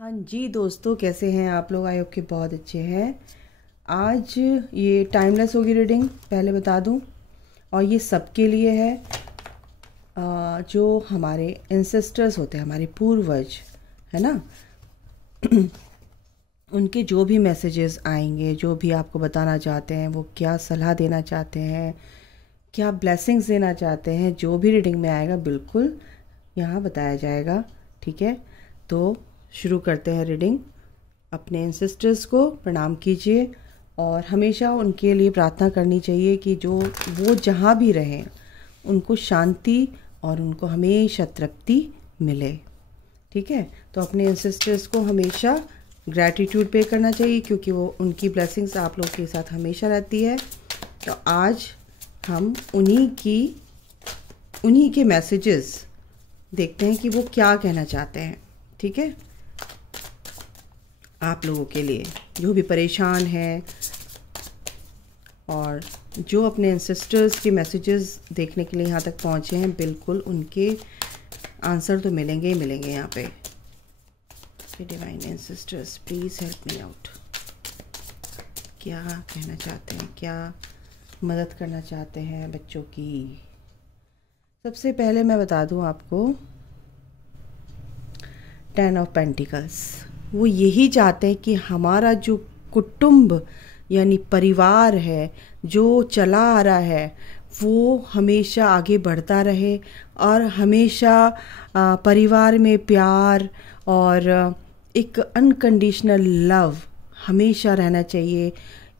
हाँ जी दोस्तों, कैसे हैं आप लोग? आई होप के बहुत अच्छे हैं। आज ये टाइमलेस होगी रीडिंग, पहले बता दूं, और ये सबके लिए है। जो हमारे एंसेस्टर्स होते हैं, हमारे पूर्वज, है ना, उनके जो भी मैसेजेस आएंगे, जो भी आपको बताना चाहते हैं, वो क्या सलाह देना चाहते हैं, क्या ब्लेसिंग्स देना चाहते हैं, जो भी रीडिंग में आएगा बिल्कुल यहाँ बताया जाएगा। ठीक है, तो शुरू करते हैं रीडिंग। अपने एंसेस्टर्स को प्रणाम कीजिए और हमेशा उनके लिए प्रार्थना करनी चाहिए कि जो वो जहाँ भी रहें उनको शांति और उनको हमेशा तृप्ति मिले। ठीक है, तो अपने एंसेस्टर्स को हमेशा ग्रैटिट्यूड पे करना चाहिए क्योंकि वो उनकी ब्लेसिंग्स आप लोग के साथ हमेशा रहती है। तो आज हम उन्हीं के मैसेजेस देखते हैं कि वो क्या कहना चाहते हैं। ठीक है, आप लोगों के लिए जो भी परेशान है और जो अपने एंसेस्टर्स के मैसेजेस देखने के लिए यहाँ तक पहुँचे हैं, बिल्कुल उनके आंसर तो मिलेंगे ही मिलेंगे यहाँ पे। Divine ancestors please help me out. क्या कहना चाहते हैं, क्या मदद करना चाहते हैं बच्चों की? सबसे पहले मैं बता दूं आपको, 10 ऑफ पेंटिकल्स, वो यही चाहते हैं कि हमारा जो कुटुंब यानी परिवार है, जो चला आ रहा है, वो हमेशा आगे बढ़ता रहे और हमेशा परिवार में प्यार और एक अनकंडीशनल लव हमेशा रहना चाहिए।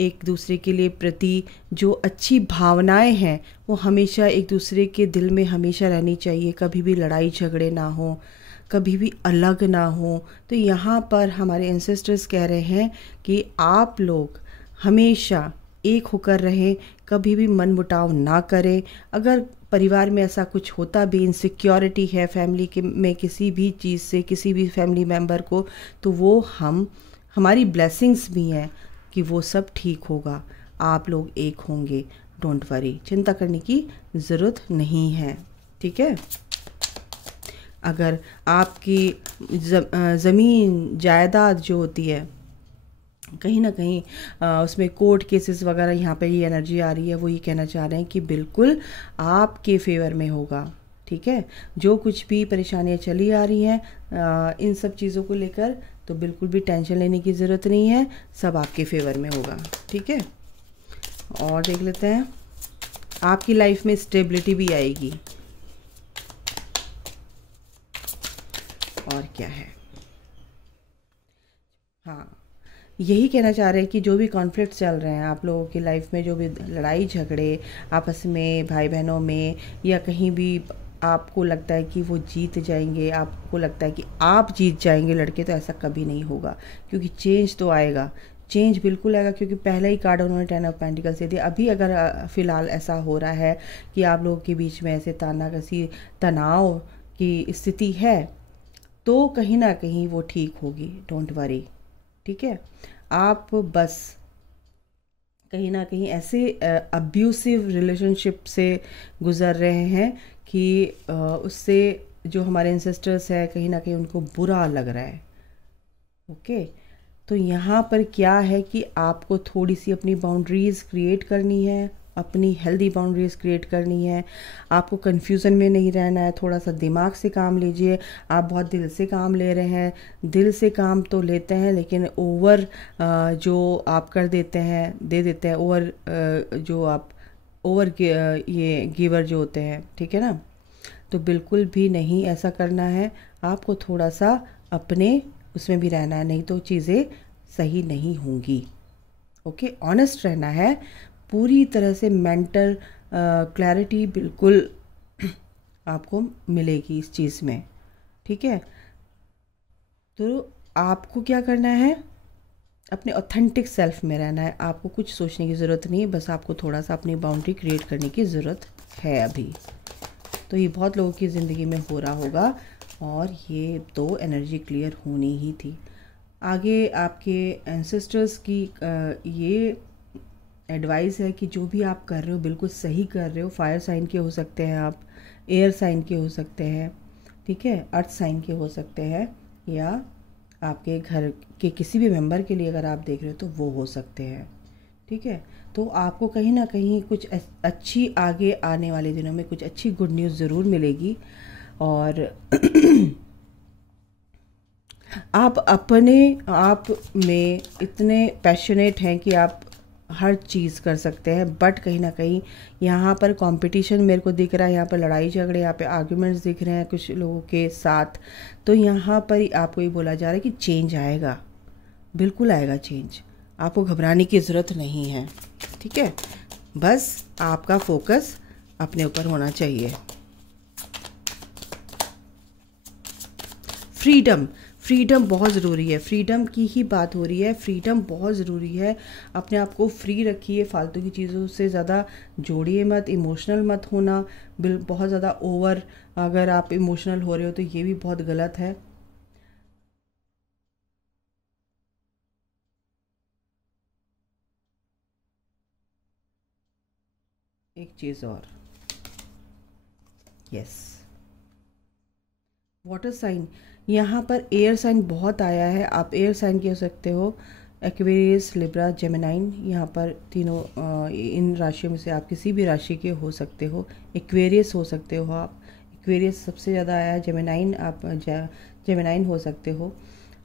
एक दूसरे के लिए प्रति जो अच्छी भावनाएं हैं वो हमेशा एक दूसरे के दिल में हमेशा रहनी चाहिए। कभी भी लड़ाई झगड़े ना हो, कभी भी अलग ना हो। तो यहाँ पर हमारे एंसेस्टर्स कह रहे हैं कि आप लोग हमेशा एक होकर रहें, कभी भी मनमुटाव ना करें। अगर परिवार में ऐसा कुछ होता भी, इनसिक्योरिटी है फैमिली के में किसी भी चीज़ से, किसी भी फैमिली मेम्बर को, तो वो हमारी ब्लेसिंग्स भी हैं कि वो सब ठीक होगा। आप लोग एक होंगे, डोंट वरी, चिंता करने की ज़रूरत नहीं है। ठीक है, अगर आपकी ज़मीन जायदाद जो होती है कहीं ना कहीं उसमें कोर्ट केसेस वगैरह, यहाँ पे ये एनर्जी आ रही है, वो ये कहना चाह रहे हैं कि बिल्कुल आपके फेवर में होगा। ठीक है, जो कुछ भी परेशानियाँ चली आ रही हैं इन सब चीज़ों को लेकर, तो बिल्कुल भी टेंशन लेने की ज़रूरत नहीं है, सब आपके फेवर में होगा। ठीक है, और देख लेते हैं, आपकी लाइफ में स्टेबिलिटी भी आएगी। और क्या है, हाँ, यही कहना चाह रहे हैं कि जो भी कॉन्फ्लिक्ट चल रहे हैं आप लोगों की लाइफ में, जो भी लड़ाई झगड़े आपस में भाई बहनों में, या कहीं भी आपको लगता है कि वो जीत जाएंगे, आपको लगता है कि आप जीत जाएंगे लड़के, तो ऐसा कभी नहीं होगा क्योंकि चेंज तो आएगा। चेंज बिल्कुल आएगा क्योंकि पहला ही कार्ड उन्होंने 10 ऑफ पेंटिकल्स दे दिया। अभी अगर फ़िलहाल ऐसा हो रहा है कि आप लोगों के बीच में ऐसे तनाव की स्थिति है, तो कहीं ना कहीं वो ठीक होगी, डोंट वरी। ठीक है, आप बस कहीं ना कहीं ऐसे अब्यूसिव रिलेशनशिप से गुज़र रहे हैं कि उससे जो हमारे एंसेस्टर्स है कहीं ना कहीं उनको बुरा लग रहा है। ओके, तो यहाँ पर क्या है कि आपको थोड़ी सी अपनी बाउंड्रीज़ क्रिएट करनी है, अपनी हेल्दी बाउंड्रीज क्रिएट करनी है। आपको कन्फ्यूज़न में नहीं रहना है, थोड़ा सा दिमाग से काम लीजिए। आप बहुत दिल से काम ले रहे हैं, दिल से काम तो लेते हैं लेकिन ओवर जो आप कर देते हैं, दे देते हैं, ओवर जो आप ओवर ये गिवर जो होते हैं, ठीक है ना, तो बिल्कुल भी नहीं ऐसा करना है। आपको थोड़ा सा अपने उसमें भी रहना है, नहीं तो चीज़ें सही नहीं होंगी। ओके, ऑनेस्ट रहना है, पूरी तरह से मेंटल क्लैरिटी बिल्कुल आपको मिलेगी इस चीज़ में। ठीक है, तो आपको क्या करना है, अपने ऑथेंटिक सेल्फ में रहना है। आपको कुछ सोचने की ज़रूरत नहीं है, बस आपको थोड़ा सा अपनी बाउंड्री क्रिएट करने की ज़रूरत है अभी। तो ये बहुत लोगों की ज़िंदगी में हो रहा होगा और ये तो एनर्जी क्लियर होनी ही थी। आगे आपके एंसेस्टर्स की ये एडवाइस है कि जो भी आप कर रहे हो बिल्कुल सही कर रहे हो। फायर साइन के हो सकते हैं आप, एयर साइन के हो सकते हैं, ठीक है, अर्थ साइन के हो सकते हैं, या आपके घर के किसी भी मेंबर के लिए अगर आप देख रहे हो तो वो हो सकते हैं। ठीक है, तो आपको कहीं ना कहीं कुछ अच्छी आगे आने वाले दिनों में कुछ अच्छी गुड न्यूज़ ज़रूर मिलेगी। और आप अपने आप में इतने पैशनेट हैं कि आप हर चीज़ कर सकते हैं, बट कहीं ना कहीं यहाँ पर कंपटीशन मेरे को दिख रहा है, यहाँ पर लड़ाई झगड़े, यहाँ पे आर्ग्यूमेंट्स दिख रहे हैं कुछ लोगों के साथ। तो यहाँ पर ही आपको ये बोला जा रहा है कि चेंज आएगा, बिल्कुल आएगा चेंज, आपको घबराने की ज़रूरत नहीं है। ठीक है, बस आपका फोकस अपने ऊपर होना चाहिए। फ्रीडम, फ्रीडम बहुत ज़रूरी है, फ्रीडम की ही बात हो रही है। फ्रीडम बहुत ज़रूरी है, अपने आप को फ्री रखिए, फालतू की चीज़ों से ज़्यादा जोड़िए मत, इमोशनल मत होना। बहुत ज़्यादा ओवर अगर आप इमोशनल हो रहे हो तो ये भी बहुत गलत है। एक चीज़ और, यस, वाटर साइन, यहाँ पर एयर साइन बहुत आया है। आप एयर साइन के हो सकते हो, एक्वेरियस, लिब्रा, जेमिनाइन, यहाँ पर तीनों इन राशियों में से आप किसी भी राशि के हो सकते हो। एक्वेरियस हो सकते हो आप, एक्वेरियस सबसे ज़्यादा आया है। जेमिनाइन, आप जेमिनाइन हो सकते हो।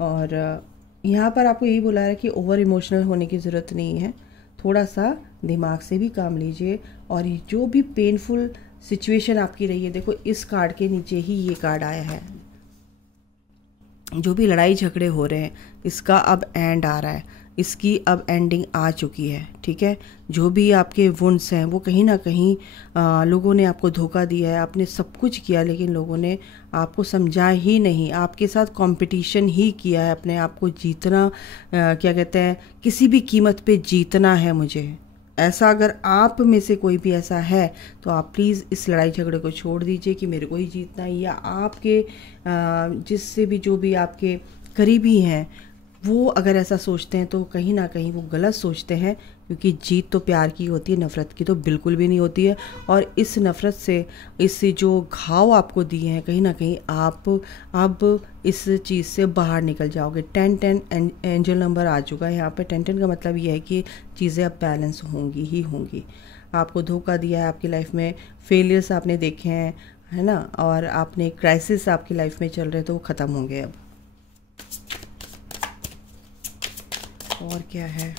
और यहाँ पर आपको यही बोला है कि ओवर इमोशनल होने की ज़रूरत नहीं है, थोड़ा सा दिमाग से भी काम लीजिए। और जो भी पेनफुल सिचुएशन आपकी रही है, देखो इस कार्ड के नीचे ही ये कार्ड आया है, जो भी लड़ाई झगड़े हो रहे हैं इसका अब एंड आ रहा है, इसकी अब एंडिंग आ चुकी है। ठीक है, जो भी आपके वुंड्स हैं वो कहीं ना कहीं लोगों ने आपको धोखा दिया है, आपने सब कुछ किया लेकिन लोगों ने आपको समझा ही नहीं, आपके साथ कंपटीशन ही किया है, अपने आप को जीतना, क्या कहते हैं, किसी भी कीमत पे जीतना है मुझे। ऐसा अगर आप में से कोई भी ऐसा है तो आप प्लीज़ इस लड़ाई झगड़े को छोड़ दीजिए कि मेरे को ही जीतना है, या आपके जिससे भी जो भी आपके करीबी हैं वो अगर ऐसा सोचते हैं तो कहीं ना कहीं वो गलत सोचते हैं, क्योंकि जीत तो प्यार की होती है, नफ़रत की तो बिल्कुल भी नहीं होती है। और इस नफ़रत से, इससे जो घाव आपको दिए हैं, कहीं ना कहीं आप अब इस चीज़ से बाहर निकल जाओगे। 10-10 एंजल नंबर आ चुका है यहाँ पे। 10-10 का मतलब ये है कि चीज़ें अब बैलेंस होंगी ही होंगी। आपको धोखा दिया है, आपकी लाइफ में फेलियर्स आपने देखे हैं, है ना, और आपने क्राइसिस आपकी लाइफ में चल रहे तो वो ख़त्म होंगे अब। और क्या है?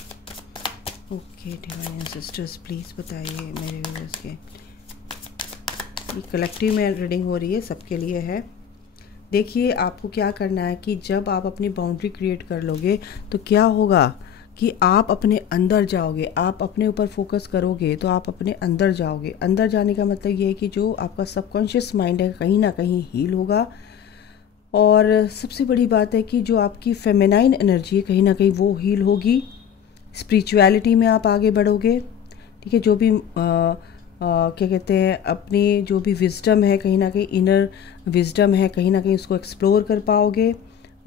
ओके डिवाइन सिस्टर्स, प्लीज़ बताइए मेरे व्यूअर्स के, ये कलेक्टिव में रीडिंग हो रही है, सबके लिए है। देखिए आपको क्या करना है कि जब आप अपनी बाउंड्री क्रिएट कर लोगे तो क्या होगा कि आप अपने अंदर जाओगे, आप अपने ऊपर फोकस करोगे तो आप अपने अंदर जाओगे। अंदर जाने का मतलब ये है कि जो आपका सबकॉन्शियस माइंड है कहीं ना कहीं हील होगा। और सबसे बड़ी बात है कि जो आपकी फेमिनाइन एनर्जी है कहीं ना कहीं वो हील होगी। स्पिरिचुअलिटी में आप आगे बढ़ोगे। ठीक है, जो भी क्या कहते हैं, अपनी जो भी विजडम है, कहीं ना कहीं इनर विजडम है, कहीं ना कहीं उसको एक्सप्लोर कर पाओगे।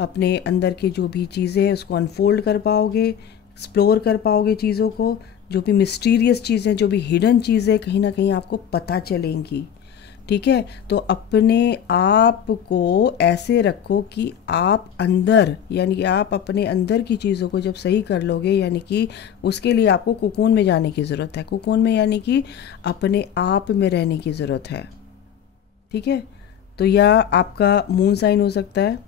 अपने अंदर के जो भी चीज़ें हैं उसको अनफोल्ड कर पाओगे, एक्सप्लोर कर पाओगे चीज़ों को। जो भी मिस्टीरियस चीज़ें, जो भी हिडन चीज़ें कहीं ना कहीं आपको पता चलेंगी। ठीक है, तो अपने आप को ऐसे रखो कि आप अंदर, यानी कि आप अपने अंदर की चीज़ों को जब सही कर लोगे, यानी कि उसके लिए आपको कुकून में जाने की ज़रूरत है। कुकून में यानी कि अपने आप में रहने की ज़रूरत है। ठीक है, तो या आपका मून साइन हो सकता है,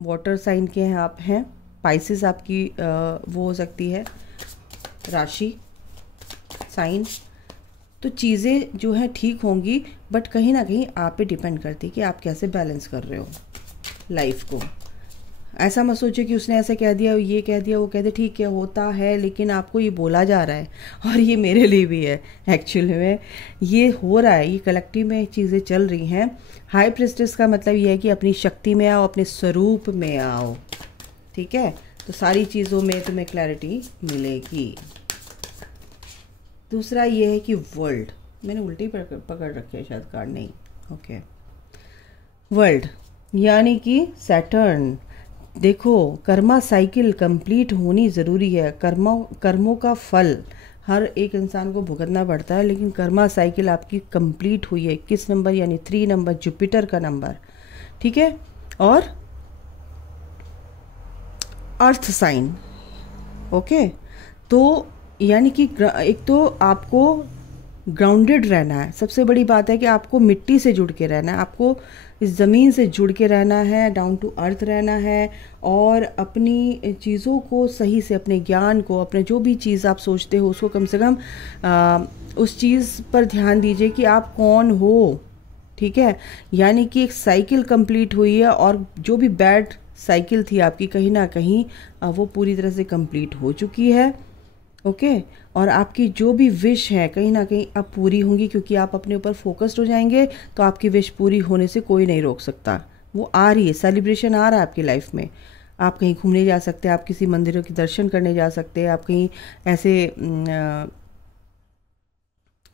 वाटर साइन के हैं आप हैं, पाइसेस आपकी वो हो सकती है राशि साइन। तो चीज़ें जो हैं ठीक होंगी, बट कहीं ना कहीं आप पे डिपेंड करती है कि आप कैसे बैलेंस कर रहे हो लाइफ को। ऐसा मत सोचो कि उसने ऐसे कह दिया, ये कह दिया, वो कह दिया, ठीक है होता है, लेकिन आपको ये बोला जा रहा है और ये मेरे लिए भी है। एक्चुअली में ये हो रहा है, ये कलेक्टिव में चीज़ें चल रही हैं। हाई प्रिस्टेस का मतलब ये है कि अपनी शक्ति में आओ, अपने स्वरूप में आओ। ठीक है, तो सारी चीज़ों में तुम्हें क्लैरिटी मिलेगी। दूसरा ये है कि वर्ल्ड, मैंने उल्टी पकड़ रखे है शायद कार्ड, नहीं, ओके, वर्ल्ड यानी कि सैटर्न। देखो कर्मा साइकिल कंप्लीट होनी ज़रूरी है। कर्मों का फल हर एक इंसान को भुगतना पड़ता है, लेकिन कर्मा साइकिल आपकी कंप्लीट हुई है। 21 नंबर यानी 3 नंबर, जुपिटर का नंबर। ठीक है, और अर्थ साइन। ओके, तो यानी कि एक तो आपको ग्राउंडेड रहना है, सबसे बड़ी बात है कि आपको मिट्टी से जुड़ के रहना है, आपको इस ज़मीन से जुड़ के रहना है, डाउन टू अर्थ रहना है, और अपनी चीज़ों को सही से, अपने ज्ञान को, अपने जो भी चीज़ आप सोचते हो उसको कम से कम उस चीज़ पर ध्यान दीजिए कि आप कौन हो। ठीक है, यानी कि एक साइकिल कंप्लीट हुई है, और जो भी बैड साइकिल थी आपकी कहीं ना कहीं वो पूरी तरह से कंप्लीट हो चुकी है। ओके, और आपकी जो भी विश है कहीं ना कहीं अब पूरी होंगी, क्योंकि आप अपने ऊपर फोकस्ड हो जाएंगे, तो आपकी विश पूरी होने से कोई नहीं रोक सकता। वो आ रही है, सेलिब्रेशन आ रहा है आपकी लाइफ में। आप कहीं घूमने जा सकते हैं, आप किसी मंदिरों के दर्शन करने जा सकते हैं, आप कहीं ऐसे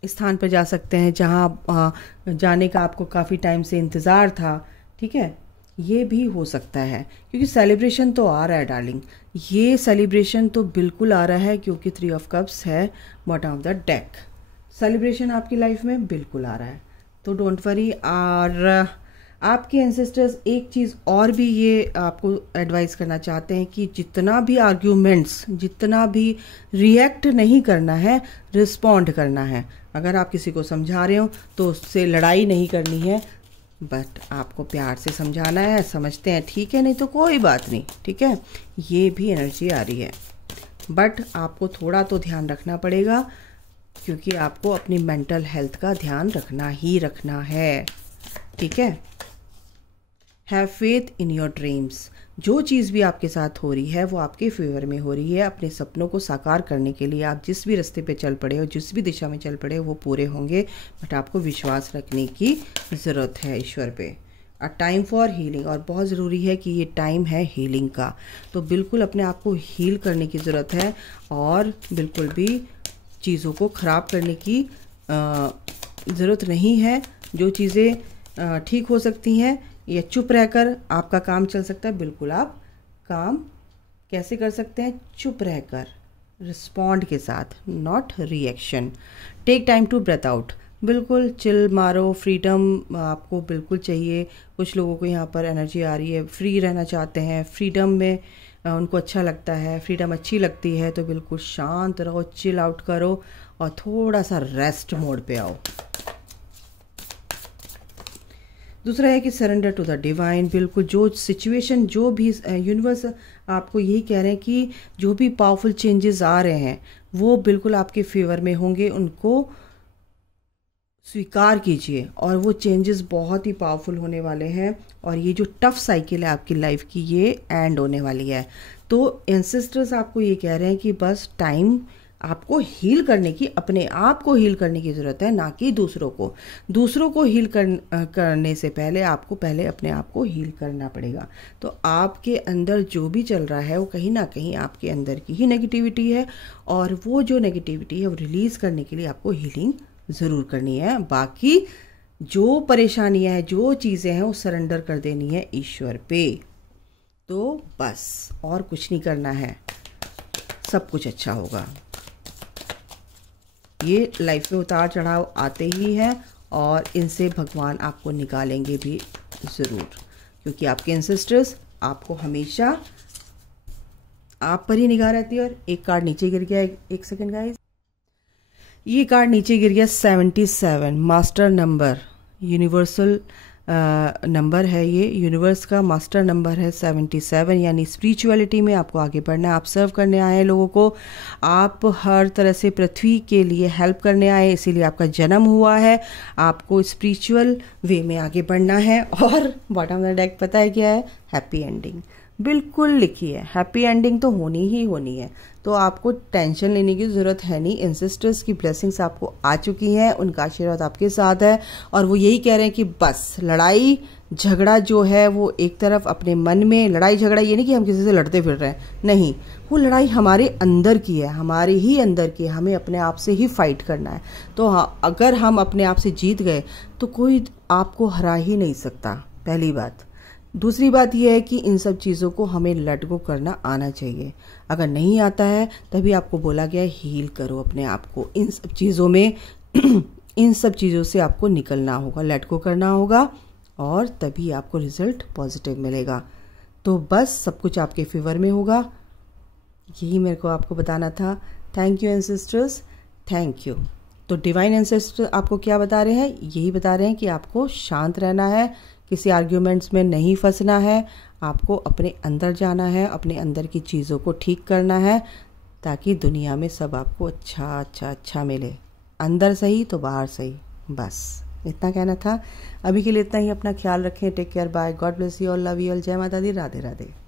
स्थान पर जा सकते हैं जहाँ जाने का आपको काफ़ी टाइम से इंतज़ार था। ठीक है, ये भी हो सकता है, क्योंकि सेलिब्रेशन तो आ रहा है डार्लिंग, ये सेलिब्रेशन तो बिल्कुल आ रहा है, क्योंकि 3 ऑफ कप्स है bottom of the deck. Celebration आपकी लाइफ में बिल्कुल आ रहा है, तो डोंट वरी। और आपके एंसेस्टर्स एक चीज़ और भी ये आपको एडवाइस करना चाहते हैं कि जितना भी आर्ग्यूमेंट्स, जितना भी रिएक्ट नहीं करना है, रिस्पॉन्ड करना है। अगर आप किसी को समझा रहे हो तो उससे लड़ाई नहीं करनी है, बट आपको प्यार से समझाना है। समझते हैं ठीक है, नहीं तो कोई बात नहीं। ठीक है, ये भी एनर्जी आ रही है, बट आपको थोड़ा तो ध्यान रखना पड़ेगा, क्योंकि आपको अपनी मेंटल हेल्थ का ध्यान रखना ही रखना है। ठीक है, have faith in your dreams. जो चीज़ भी आपके साथ हो रही है वो आपके फेवर में हो रही है। अपने सपनों को साकार करने के लिए आप जिस भी रास्ते पे चल पड़े हो, जिस भी दिशा में चल पड़े हो, वो पूरे होंगे, बट आपको विश्वास रखने की ज़रूरत है ईश्वर पे। अ टाइम फॉर हीलिंग, और बहुत ज़रूरी है कि ये टाइम है हीलिंग का, तो बिल्कुल अपने आप को हील करने की ज़रूरत है, और बिल्कुल भी चीज़ों को ख़राब करने की ज़रूरत नहीं है। जो चीज़ें ठीक हो सकती हैं, या चुप रहकर आपका काम चल सकता है, बिल्कुल आप काम कैसे कर सकते हैं? चुप रहकर, रिस्पॉन्ड के साथ, not reaction. Take time to breathe out, बिल्कुल चिल मारो। फ्रीडम आपको बिल्कुल चाहिए। कुछ लोगों को यहाँ पर एनर्जी आ रही है, फ्री रहना चाहते हैं, फ्रीडम में उनको अच्छा लगता है, फ्रीडम अच्छी लगती है, तो बिल्कुल शांत रहो, चिल आउट करो, और थोड़ा सा रेस्ट मोड पे आओ। दूसरा है कि सरेंडर टू द डिवाइन। बिल्कुल जो सिचुएशन, जो भी यूनिवर्स आपको यही कह रहे हैं कि जो भी पावरफुल चेंजेस आ रहे हैं वो बिल्कुल आपके फेवर में होंगे, उनको स्वीकार कीजिए, और वो चेंजेस बहुत ही पावरफुल होने वाले हैं, और ये जो टफ साइकिल है आपकी लाइफ की, ये एंड होने वाली है। तो एंसेस्टर्स आपको ये कह रहे हैं कि बस टाइम आपको हील करने की, अपने आप को हील करने की ज़रूरत है, ना कि दूसरों को। दूसरों को हील करने से पहले आपको पहले अपने आप को हील करना पड़ेगा। तो आपके अंदर जो भी चल रहा है वो कहीं ना कहीं आपके अंदर की ही नेगेटिविटी है, और वो जो नेगेटिविटी है वो रिलीज़ करने के लिए आपको हीलिंग ज़रूर करनी है। बाकी जो परेशानियाँ हैं, जो चीज़ें हैं, वो सरेंडर कर देनी है ईश्वर पे। तो बस और कुछ नहीं करना है, सब कुछ अच्छा होगा। ये लाइफ में उतार चढ़ाव आते ही हैं, और इनसे भगवान आपको निकालेंगे भी ज़रूर, क्योंकि आपके एंसेस्टर्स आपको हमेशा आप पर ही निगाह रहती है। और एक कार्ड नीचे गिर गया, एक सेकंड गाइस, ये कार्ड नीचे गिर गया 77, मास्टर नंबर, यूनिवर्सल नंबर है ये, यूनिवर्स का मास्टर नंबर है 77। यानी स्पिरिचुअलिटी में आपको आगे बढ़ना है, आप सर्व करने आए हैं लोगों को, आप हर तरह से पृथ्वी के लिए हेल्प करने आए, इसीलिए आपका जन्म हुआ है। आपको स्पिरिचुअल वे में आगे बढ़ना है। और बॉटम ऑफ द डेक पता है क्या है? Happy ending. बिल्कुल लिखी है, हैप्पी एंडिंग तो होनी ही होनी है, तो आपको टेंशन लेने की ज़रूरत है नहीं। एंसेस्टर्स की ब्लेसिंग्स आपको आ चुकी हैं, उनका आशीर्वाद आपके साथ है, और वो यही कह रहे हैं कि बस लड़ाई झगड़ा जो है वो एक तरफ अपने मन में, लड़ाई झगड़ा ये नहीं कि हम किसी से लड़ते फिर रहे हैं, नहीं, वो लड़ाई हमारे अंदर की है, हमारे ही अंदर की है, हमें अपने आप से ही फाइट करना है। तो हाँ, अगर हम अपने आप से जीत गए तो कोई आपको हरा ही नहीं सकता, पहली बात। दूसरी बात यह है कि इन सब चीज़ों को हमें लेट गो करना आना चाहिए। अगर नहीं आता है तभी आपको बोला गया है हील करो अपने आप को, इन सब चीज़ों में इन सब चीज़ों से आपको निकलना होगा, लेट गो करना होगा, और तभी आपको रिजल्ट पॉजिटिव मिलेगा। तो बस सब कुछ आपके फेवर में होगा। यही मेरे को आपको बताना था। Thank you ancestors, thank you. तो डिवाइन एंसेस्टर आपको क्या बता रहे हैं? यही बता रहे हैं कि आपको शांत रहना है, किसी आर्ग्यूमेंट्स में नहीं फंसना है, आपको अपने अंदर जाना है, अपने अंदर की चीज़ों को ठीक करना है, ताकि दुनिया में सब आपको अच्छा अच्छा अच्छा मिले, अंदर सही तो बाहर सही। बस इतना कहना था। अभी के लिए इतना ही। अपना ख्याल रखें। Take care, bye, God bless you all, love you all, जय माता दी, राधे राधे।